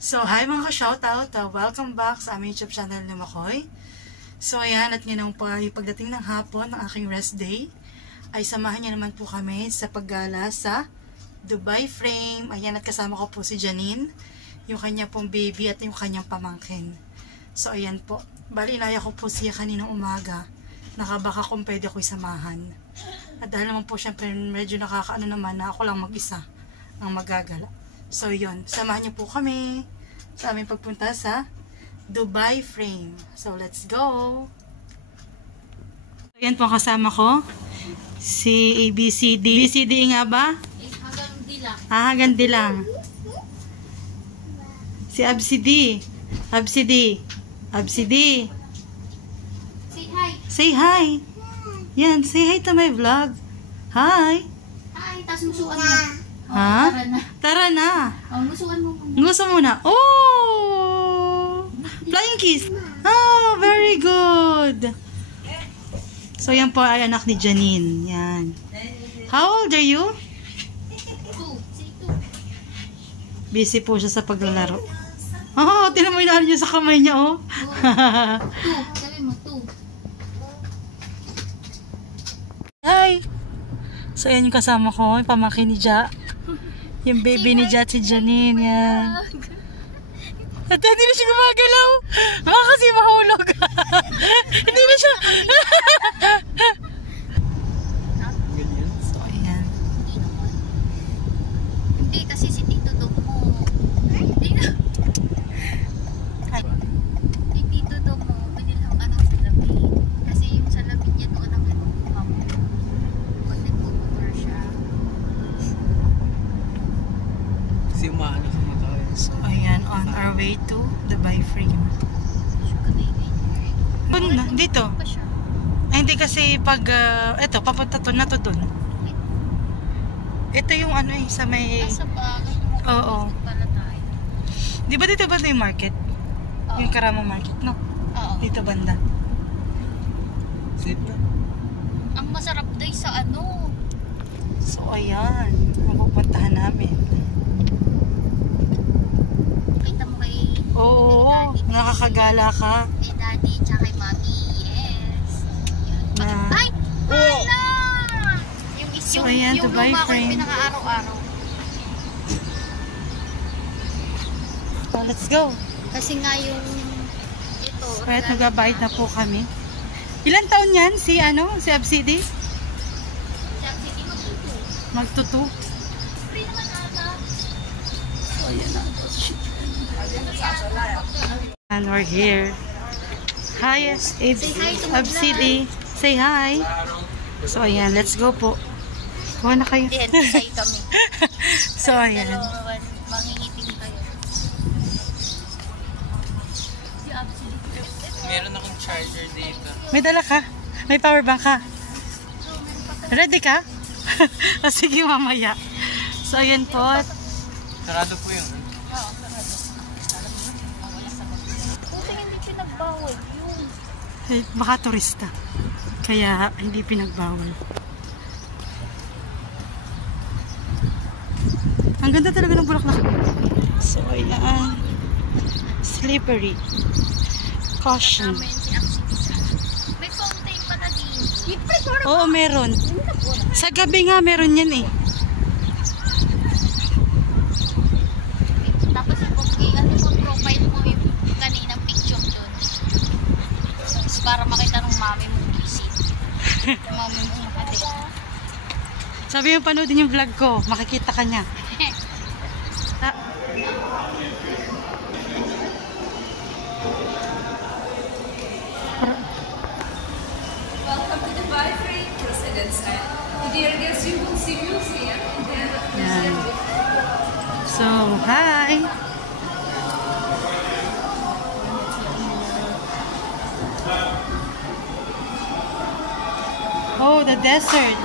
So, hi mga ka-shoutout. Welcome back sa aming YouTube channel na Makoy. So, ayan, at ngayon po ay pagdating ng hapon ng aking rest day, ay samahan niya naman po kami sa paggala sa Dubai Frame. Ayan, at kasama ko po si Janine, yung kanya pong baby at yung kanyang pamangkin. So, ayan po. Bali, inaya ko po siya kaninang umaga. Nakabaka kung pwede ko isamahan. At dahil naman po, syempre, medyo nakakaano naman na ako lang mag-isa ang magagala. So, yun. Samahan niyo po kami sa aming pagpunta sa Dubai Frame. So, let's go! Ayan po kasama ko. Si ABCD. ABCD nga ba? Hanggang dilang. Hanggang dilang. Si ABCD. ABCD. ABCD. Say hi. Say hi. Yan, say hi to my vlog. Hi. Hi, tas musuan mo. Ha? Tara na. Tara na. Musuan mo. Gusto mo na? Oh! Flying kiss. Oh, very good. So, yan po ay anak ni Janine. Yan. How old are you? 2. Say 2. Busy po siya sa paglalaro. Oh, tinan mo yung niya sa kamay niya, oh. 2. Sabi mo, 2. Hi! So, yan yung kasama ko. Yung pamangkin ni Ja. Yung baby ni Ja, si Janine. Yan. At hindi na siya gumagalaw. Baka kasi mahulog. Hindi na siya. So, ayan. Hindi, kasi si Tito Dog mo. Hindi na. Si Tito Dog mo, binilhang salamin. Kasi yung salamin niya noon ang kinukuha mo. Pag nagpumotor siya. Kasi umaano sa motor. So, ayan. On our way to Dubai Frame. Dito. Pa siya. Ay, hindi kasi pag, eto, papunta to na to dun. Ito yung ano sa may, Nasa bagay. oo. Pala tayo. Di ba dito banda yung market? Oo. Yung Karama Market, no? Oo. Dito banda. Safe na. Ang masarap doy sa ano. So, ayan. Mapupuntahan namin. Kita mo kay Oo, nakakagala ka. kay daddy tsaka kay mommy. Yes. Yan. Na, Ay! Hala! Yung So, ayan, yung Dubai luma ko Frame. yung pinaka-araw-araw. so, let's go. Kasi nga yung ito. Kahit nagbabayad na po kami. Ilan taon yan si ABCD? Sige, magtuto. Magtutu. Free naman ata. So, ayan na. And we're here. Hi, hi to my ABCD. Say hi. So, ayan. Let's go po. Kuha na kayo. Then, say kami. So, ayan. Mangingiting kayo. Meron akong charger dito. May dala ka? May power bank ka? Ready ka? O, sige, mamaya. So, ayan po. Sarado po yun. Buti hindi pinagbawal yun. Eh, baka turista. Kaya, hindi pinagbawal. Ang ganda talaga ng bulaklak. So, ayan. Slippery. Caution. Tama yun si Axie. May fountain pala din. Oo, meron. Sa gabi nga, meron yan eh. Tapos ano mo profile mo yung kaninang picture doon. Tapos para makita ng mami mo visit. Mami mo makati. Sabi mo, panoodin yung vlog ko. Makikita ka niya. Welcome to Dubai Frame Residence. Dear guests, you will see views here. Yan. So, hi! Oh, the desert.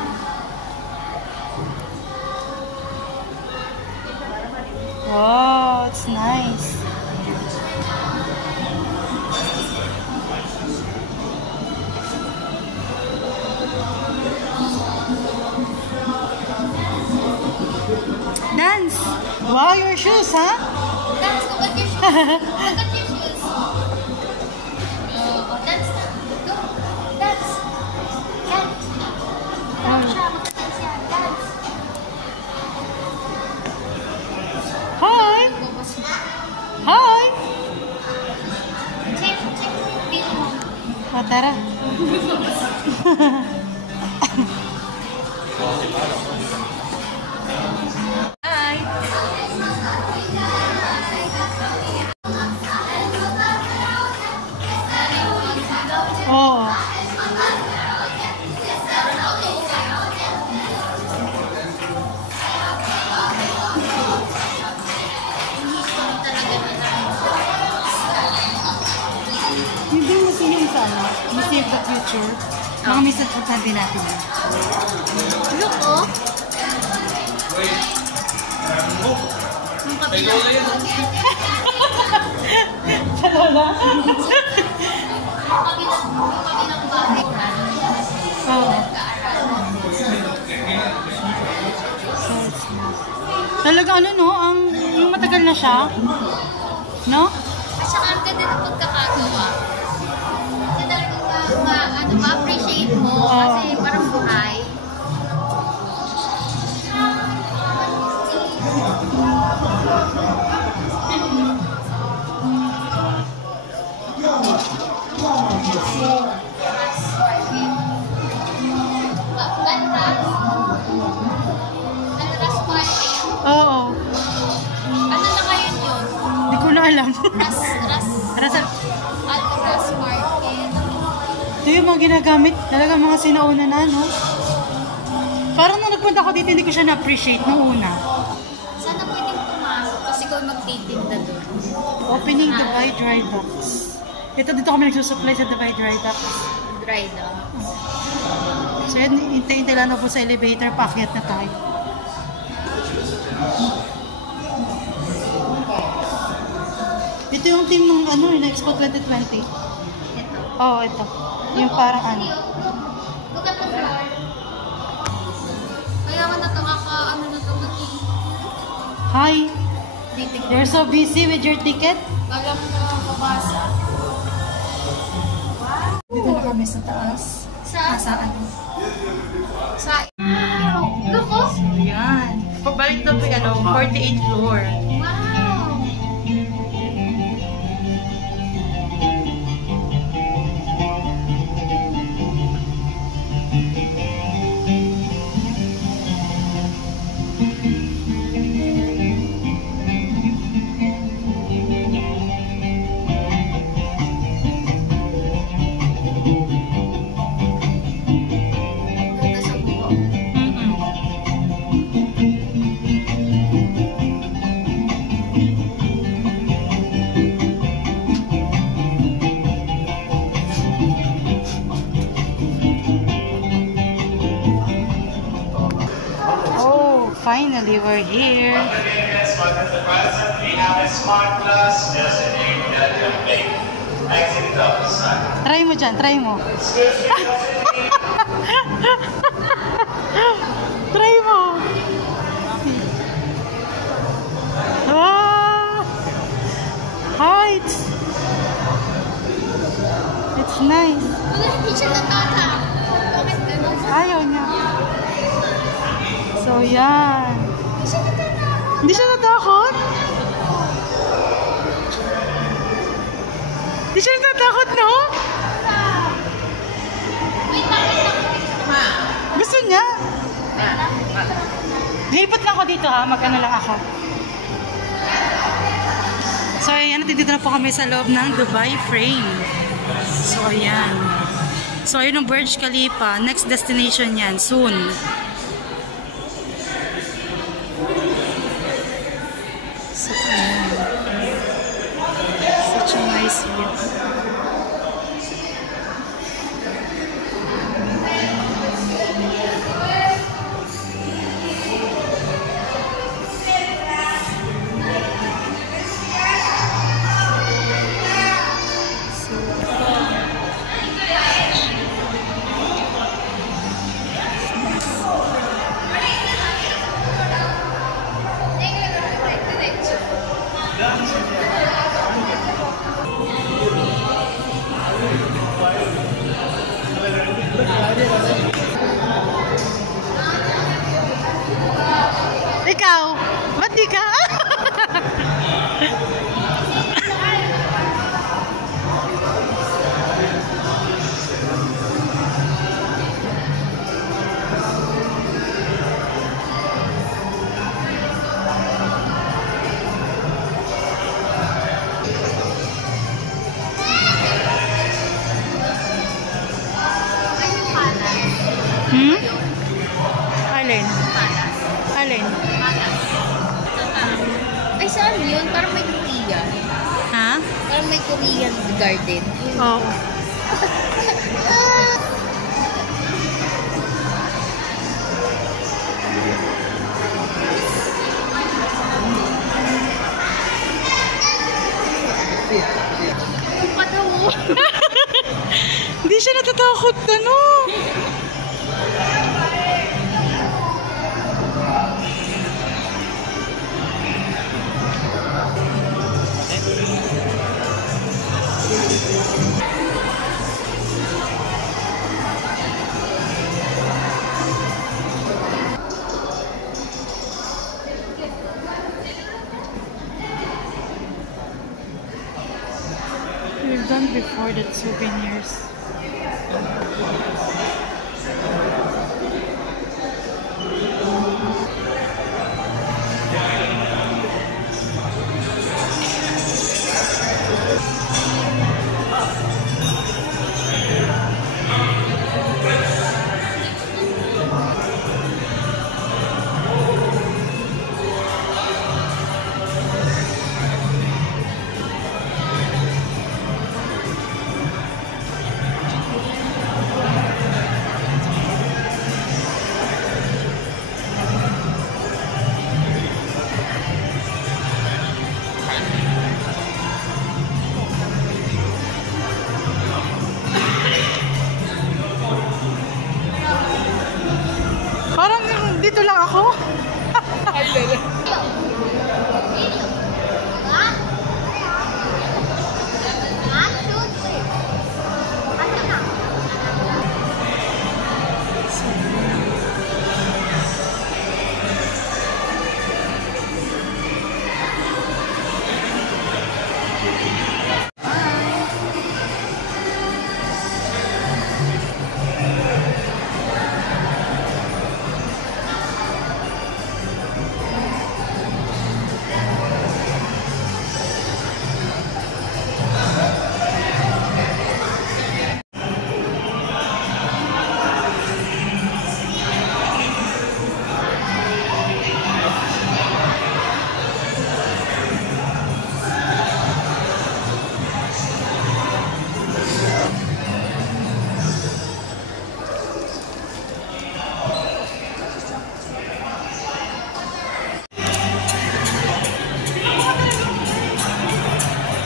Wow, it's nice. Dance! Wow, your shoes, huh? Dance, look at your at your shoes. Oh, dance na. Go. Dance. Dance. Dance siya. Mag-dance yan. Dance. Hi! Babas mo. Hi! Check yung bill mo. O, tara. Hi! Oo. Hindi mo yung sana. We save the future. Mga minsan importante natin. Look, oh. Yung kabilang Lola? kabilang bahay na. Oo. Talaga ano no? Yung matagal na siya? No? At saka ang ganda ng pagkakagawa. Kasi talagang ma-appreciate mo kasi parang buhay. Ras market. Oo. Ano na ngayon yun? Hindi ko na alam. Ras market. Ito yung mga ginagamit. Talaga mga sinauna na, no? Parang nung nagpunta ko dito, hindi ko siya na-appreciate nung una. Sana pwedeng pumasok kasi ikaw magtitinda doon. Opening Dubai Dry Docks. Ito dito kami nagsusupply sa Dubai Dry Docks. Dry daw. So yan, hintay-hintay lang na po sa elevator, paakyat na tayo. Ito yung team ng yung Expo 2020. Ito. Oo, ito. Yung parang ano. Look at the floor. Kaya man na ito na ito Hi! titig. You're so busy with your ticket? Kala mo na mabasa. Dito na kami sa taas. Sa? Saan? Sa? Look, oh. Ayan. Pabalik na po yung 48th floor. Wow. Ganda sa buko. Oh, finally we're here. We have a smart class, just a name that can make exit outside. Try mo dyan, try mo. Try mo. Ah! Height! It's nice. Wala, hindi siya natata. Bakit ganun? Ayaw niya. So, yan. Hindi siya natata. Hindi siya natakot? Hindi siya natakot, no? Wait, bakit ako? Gusto niya? Lipat lang ako dito ha, mag-ano lang ako. So ayan, nandito na po kami sa loob ng Dubai Frame. So ayan. So ayun ang Burj Khalifa, next destination yan, soon. So ayan. Such a nice view. parang may Korean garden. Oo. Hindi siya natatakot na, no? We've done before that souvenirs. Parang dito lang ako.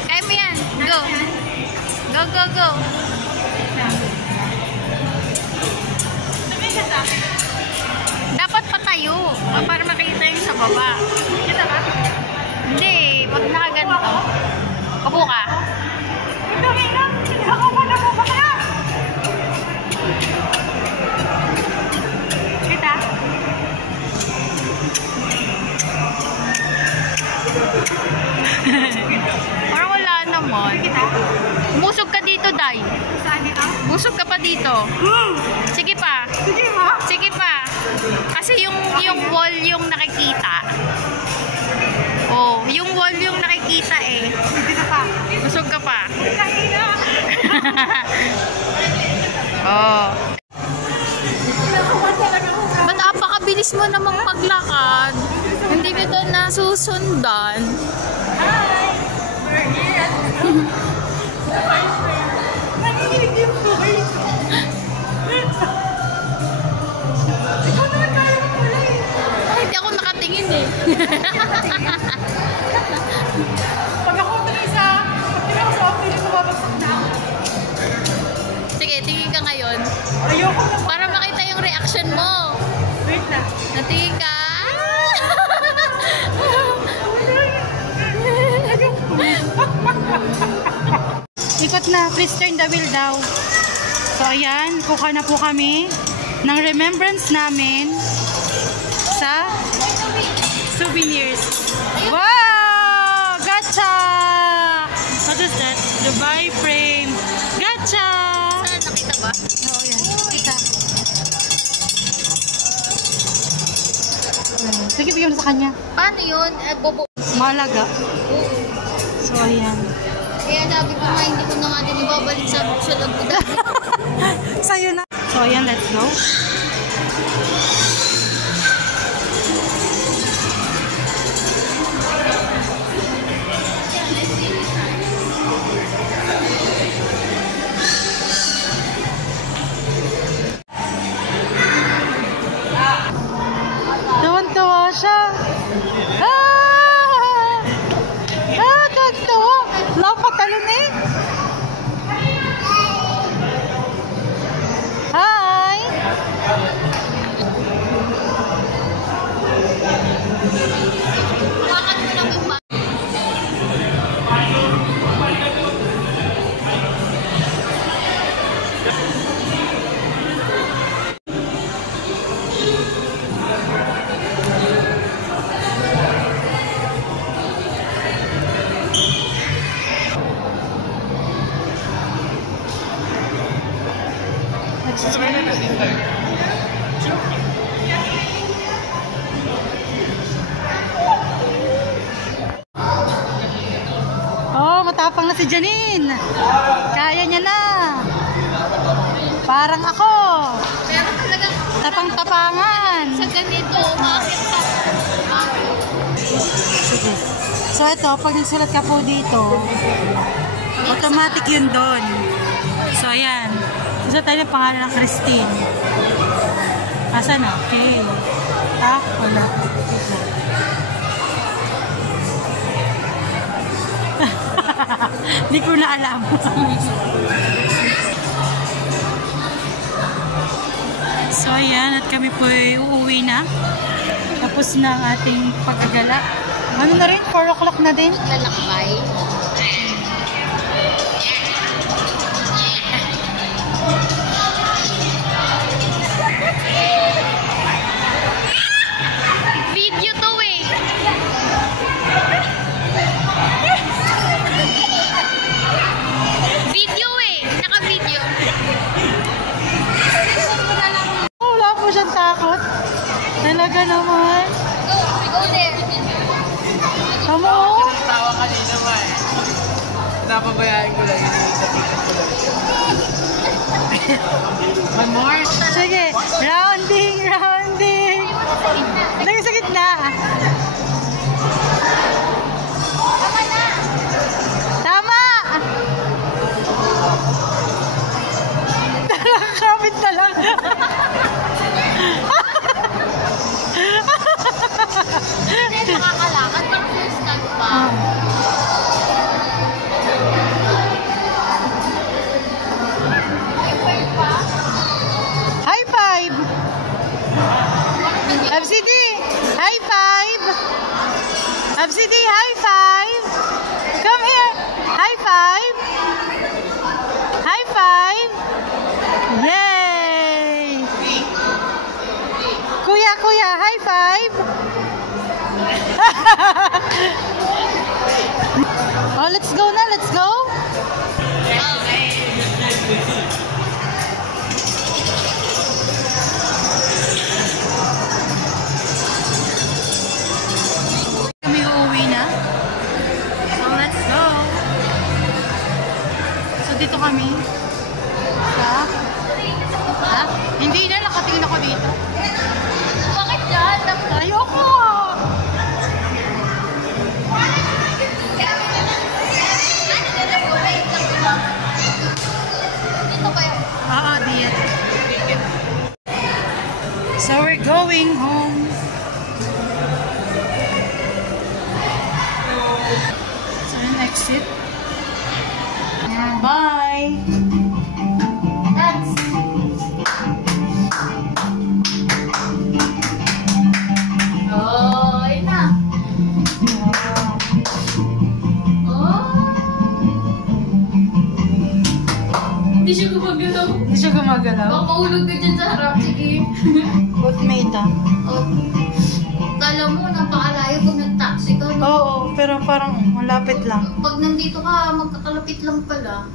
Kaya mo yan. Go. Go, go, go. Dapat patayo para makita yung sa baba. Kita ba? Hindi. Pag nakaganto. Kapo ka. Kita? Parang wala naman. Busog ka dito, Day. Busog ka pa dito. Sige pa. Sige pa. Kasi yung wall yung nakikita. Oh, yung wall yung nakikita eh. Busog ka pa. Oh. Ba't napakabilis mo namang maglakad? Hindi kita nasusundan. Hindi ako nakatingin eh. Pag ako sa office, babagsak na ako. Sige, tingin ka ngayon. Ayoko na. Para makita yung reaction mo. Wait lang. Natingin ka. Ikot na, please turn the wheel daw. So ayan, kuha na po kami ng remembrance namin sa souvenirs. Wow! Gotcha! What is that? Dubai frame. Gotcha! Saan? Nakita ba? Oo, yan. Kita. Sige, bigyan mo sa kanya. Paano yun? Malaga. So ayan. Kaya sabi ko nga, hindi ko na nga din ibabalik sa loob ko. Sa'yo na. So ayan, let's go. Oh, matapang na si Janine. Kaya niya na. Parang ako. Pero talagang Tapang-tapangan. sa ganito, umakit ka. Sige. So ito, pag nagsulat ka po dito, automatic yun doon. So ayan. Isa tayo ng pangalan ng Christine. Asan na? Okay. Ah, wala. Hindi ko na alam. So ayan, at kami po uuwi na. Tapos na ang ating pagkagala. Ano na rin? 4 o'clock na din. Lalakbay. Video to eh. Video eh. Naka-video. Oh, wala po siyang takot. Talaga naman. Go there. Tama oh. Tawa kanina ba eh. Napabayaan ko lang. One more. Sige. Rounding, rounding. Lagi sa gitna. Tama! Kapit na lang. Hindi nakakalakad. Parang first time pa. High five! FCD! High five! FCD, high five! Come here! High five! High five! Yay! Kuya, kuya, high five! Oh, let's go na, let's go! Kami uuwi na. So, let's go. So, dito kami. Ha? Hindi na, nakatingin ako dito. Bakit dyan? Ayoko! Dito kayo. Diyan. So, we're going home. So, yung exit. Bye! That's oh, ayun na. Oh. Hindi siya gumagalaw. Hindi siya gumagalaw. Baka mahulog ka dyan sa harap. Sige. Boatmate ah. Oh. Kala mo, napakalayo pag nag-taxi ka. No? Oo, pero parang malapit lang. Pag nandito ka, magkakalapit lang pala.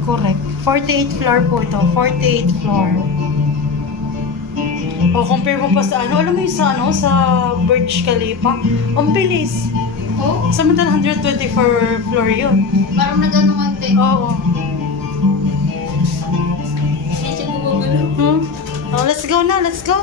Correct. 48th floor po ito. 48th floor. O, compare mo pa sa ano. Alam mo yung sa ano? Sa Burj Khalifa. Ang bilis. Oh, Samantala 124 floor yun. parang nag-ano konti. Oo. Hindi siya gumagalaw. Oh, let's go na. Let's go.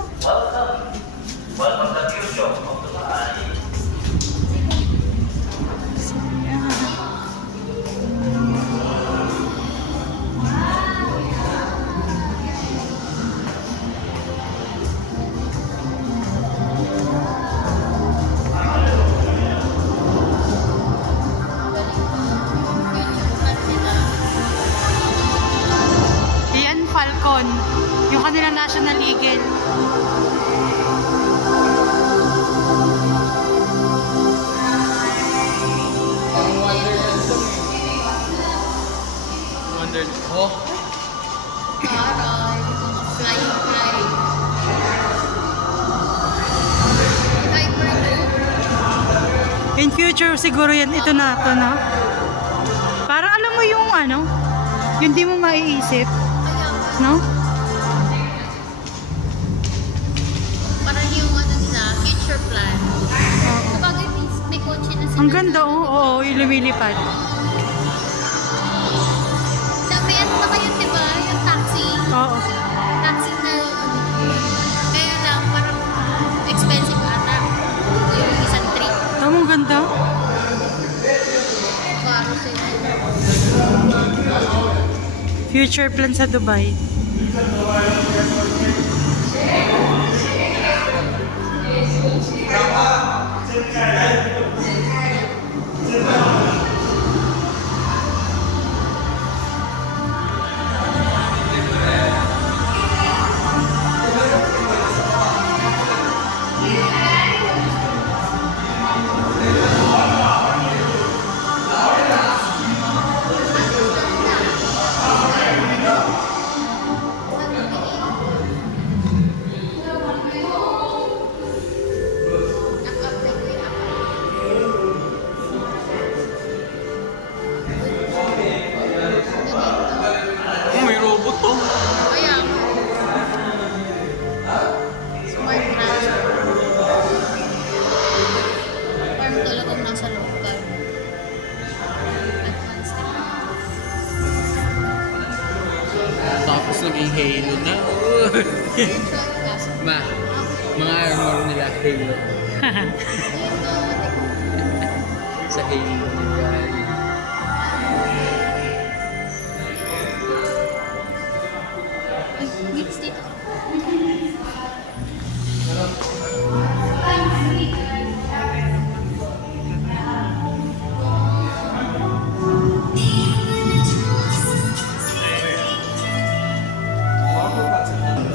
Yan, Falcon. Yung kanilang National Eagle. Wondered. Oh. Taray. Flying fly. Fly bird. In future, siguro yan. Ito na. Ito na. Parang alam mo yung ano, yung di mo maiisip. Kaya, No? Ang ganda, oo, yung lumilipad. May ano na kayo, diba? Yung taxi. Oo. Taxi na, kaya lang, parang expensive ata. Yung isang trip. Ang ganda. Baro sa'yo. Future plan sa Dubai. May robot to. Kaya, smart transport. Parang talagang nasa local. Advanced Tapos naging Halo na. Ma, mga armor nila Halo. Sa Halo nila. Ay, mix dito.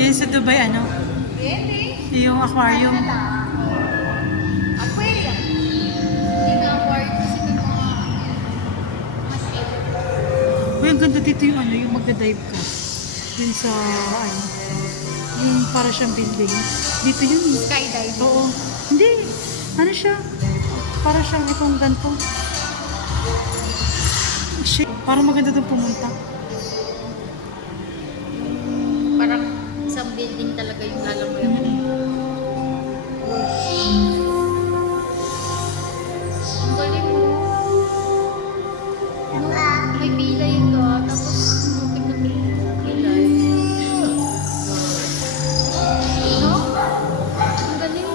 Yan sa Dubai, ano? Yung aquarium. Aquarium. Hindi na aquarium kasi may mga mosquito. Uy, ang ganda dito yung ano, yung magdadive ka. Yun sa, ano, yung para siyang building. Dito yun. Skydive. Oo. Hindi. Ano siya? Para siyang itong ganito. Shit. Parang maganda doon pumunta. Parang isang building talaga yung lalamuyan. Ang galing mo. May pilay ka, tapos lupit na pilay. No? Ang galing.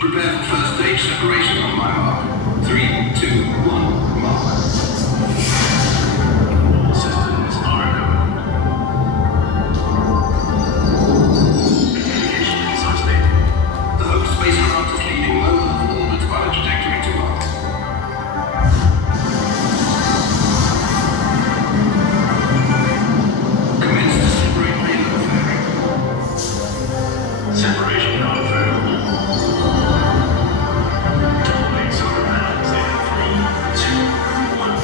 Prepare for first stage separation on my mark. 3, 2, 1, mark. Systems are go. Communication is state. The host spacecraft is leaving low Earth orbit by the trajectory to Mars. Commence to separate payload fairing. Separation confirmed. Deploying solar panels in 3, 2, 1.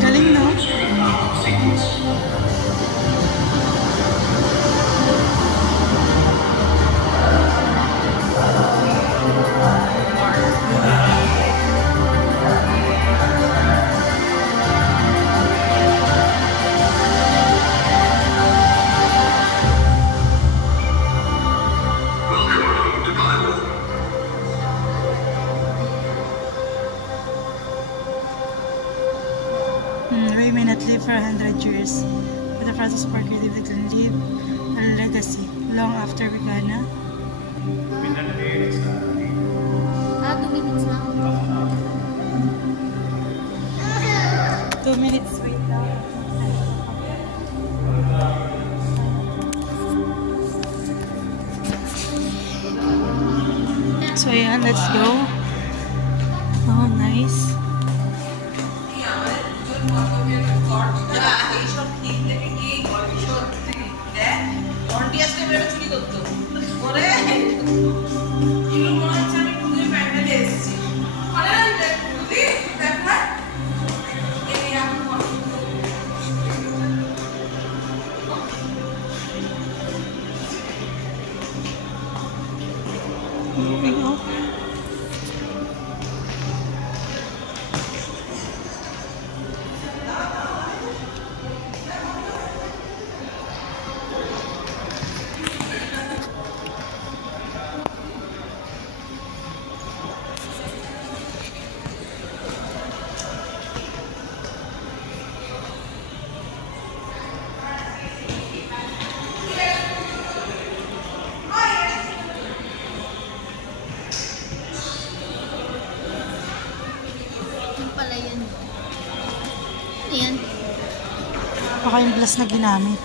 Galing, no? Instrument power sequence. Welcome home to Bible. We may not live for 100 years, but the Francis Parker lived it can leave a legacy long after we're gonna. 2 minutes lang. 2 minutes, wait lang. So yeah, let's go. Oh, nice. Baka yung glass na ginamit.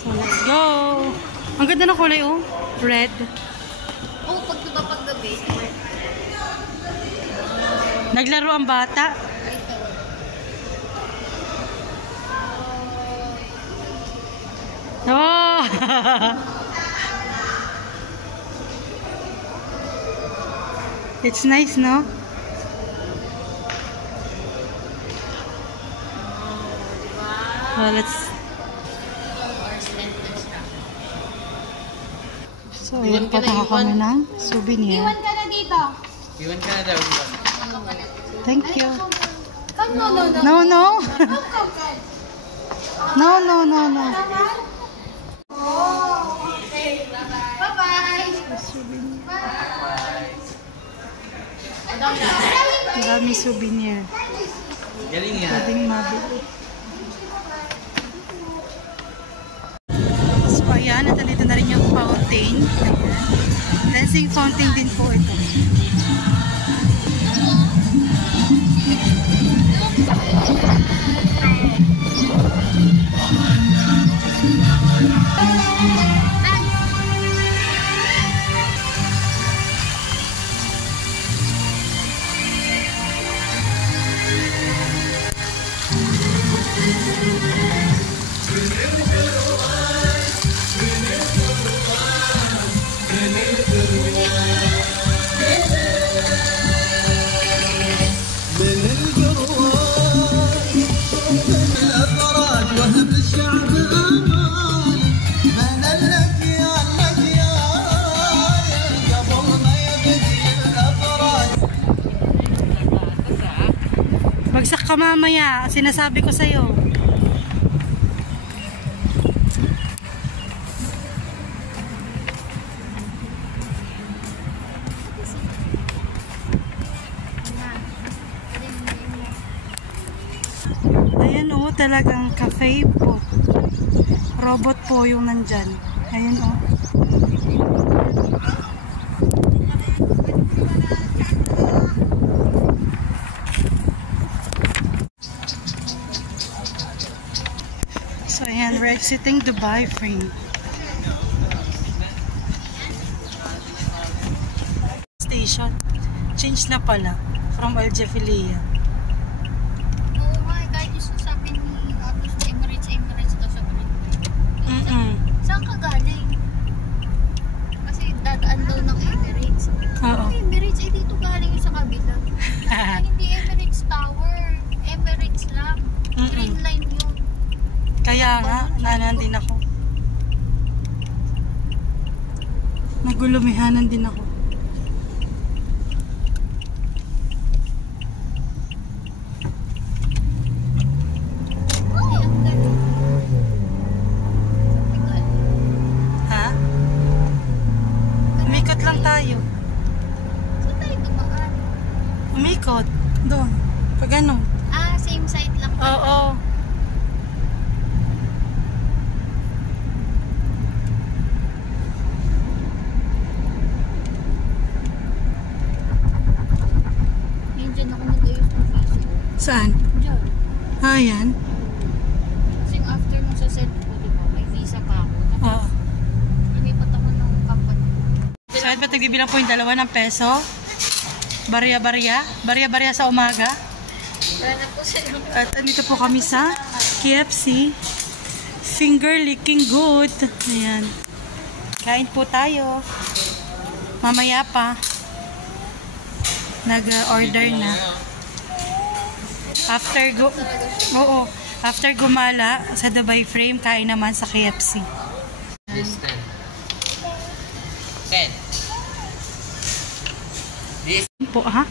So, let's go! Ang ganda ng kulay, oh. Red. Oo, pag diba paggabi. Naglaro ang bata. Oh! It's nice, no? Well, So, yun pa kami ng souvenir. Iwan ka na dito. Iwan ka na daw. Thank you. Come, no. No, no. No, no, no, no. Bye-bye. Ang dami souvenir. Galing yan. Pwedeng mabili. So, ayan. At nandito na rin yung fountain. Ayan. Dancing fountain din po ito. Bagsak ka mamaya, sinasabi ko sa'yo. Ayan o, talagang cafe po. Robot po yung nandyan. Ayan o. So ayan, we're exiting Dubai Frame. Station. Change na pala from Aljafilia. Oo nga, kahit yung sabi ni Apos Emirates daw sa Brit. Saan ka galing? Kasi dadaan daw ng Emirates. Oo. Emirates, dito galing yung sa kabila. Hindi Emirates Tower. Emirates lang. Green line yun. Kaya nga, nanan din ako. Nagulumihanan din ako. Ay, ang galing. Ha? Umikot lang tayo. Saan tayo dumaan? Umikot. Doon. Pag ano? Ah, same side lang. Oo. Ngayon dyan ako nag-ayos ng visa. Saan? Diyan. Ah, yan. Kasi after mo sa send ko, di ba, may visa pa ako. Oo. Lumipat ako ng company. Saan ba nagbibilang po yung dalawa ng peso? Barya-barya? Barya-barya sa umaga? Wala na po sila. At andito po kami sa KFC. Finger licking good. Ayan. Kain po tayo. Mamaya pa. Nag-order na. After gumala sa Dubai Frame, kain naman sa KFC. This 10. 10. Po, ha?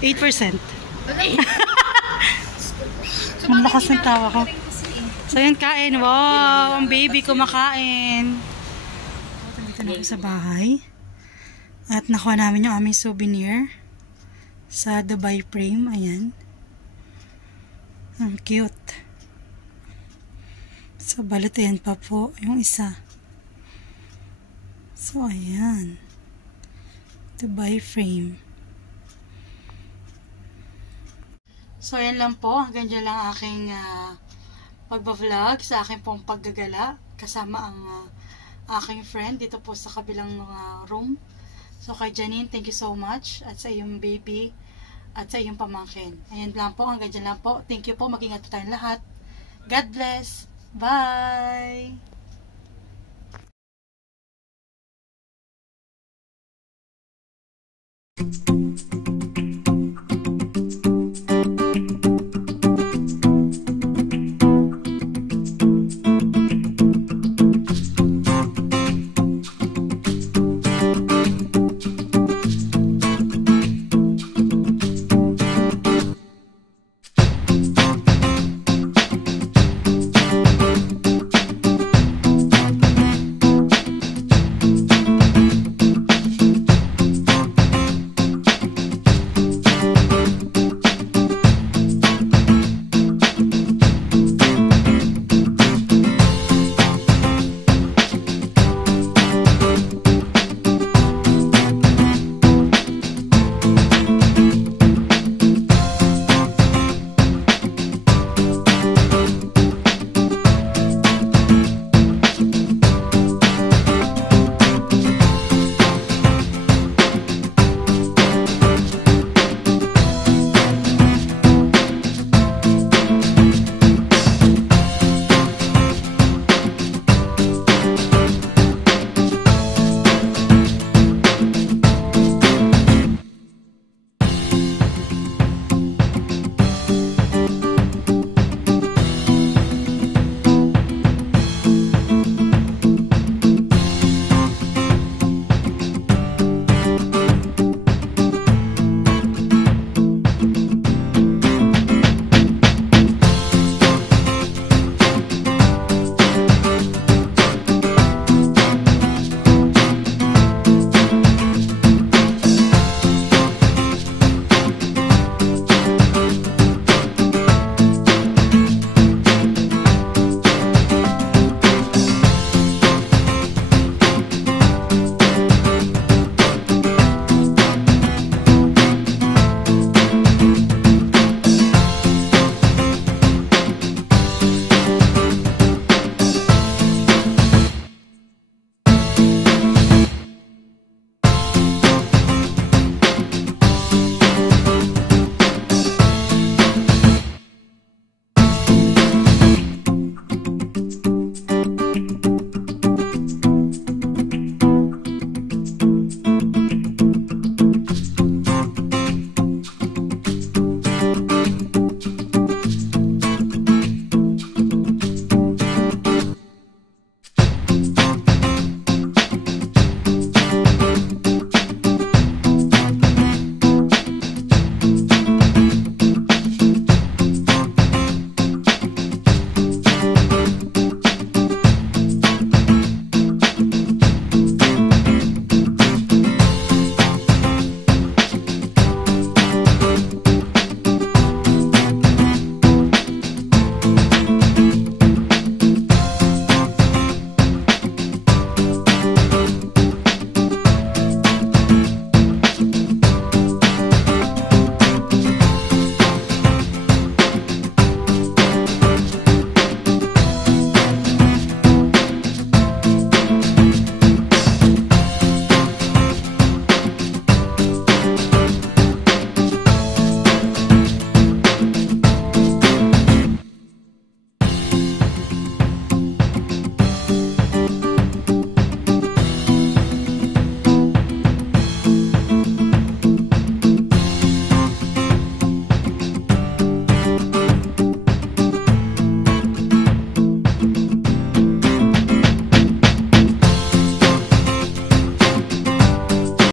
8%. Ang lakas ng tawa ko. So, yan, kain. Wow! Ang baby kumakain. Dito na ako sa bahay. At nakuha namin yung aming souvenir sa Dubai Frame. Ayan. Ang cute. So, balutayan pa po yung isa. So, ayan. Dubai frame. So, ayan lang po. Hanggang dyan lang aking pagbablog sa aking pong paggagala. Kasama ang aking friend dito po sa kabilang room. So, kay Janine, thank you so much. At sa iyong baby. At sa iyong pamangkin. Ayan lang po. Hanggang dyan lang po. Thank you po. Mag-ingat po tayong lahat. God bless. Bye!